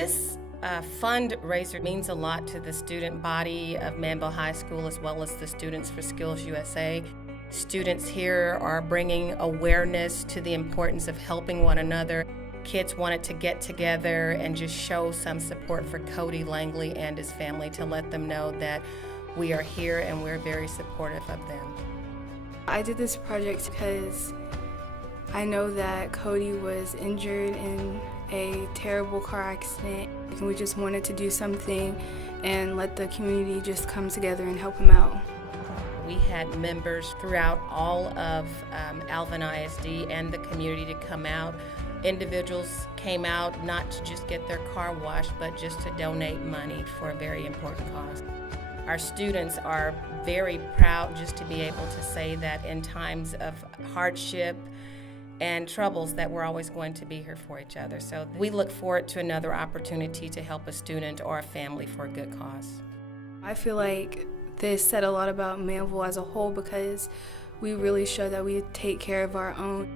This fundraiser means a lot to the student body of Manville High School as well as the Students for Skills USA. Students here are bringing awareness to the importance of helping one another. Kids wanted to get together and just show some support for Cody Langley and his family to let them know that we are here and we're very supportive of them. I did this project because I know that Cody was injured in a terrible car accident, and we just wanted to do something and let the community just come together and help him out. We had members throughout all of Alvin ISD and the community to come out. Individuals came out not to just get their car washed, but just to donate money for a very important cause. Our students are very proud just to be able to say that in times of hardship and troubles that we're always going to be here for each other. So we look forward to another opportunity to help a student or a family for a good cause. I feel like this said a lot about Manville as a whole because we really show that we take care of our own.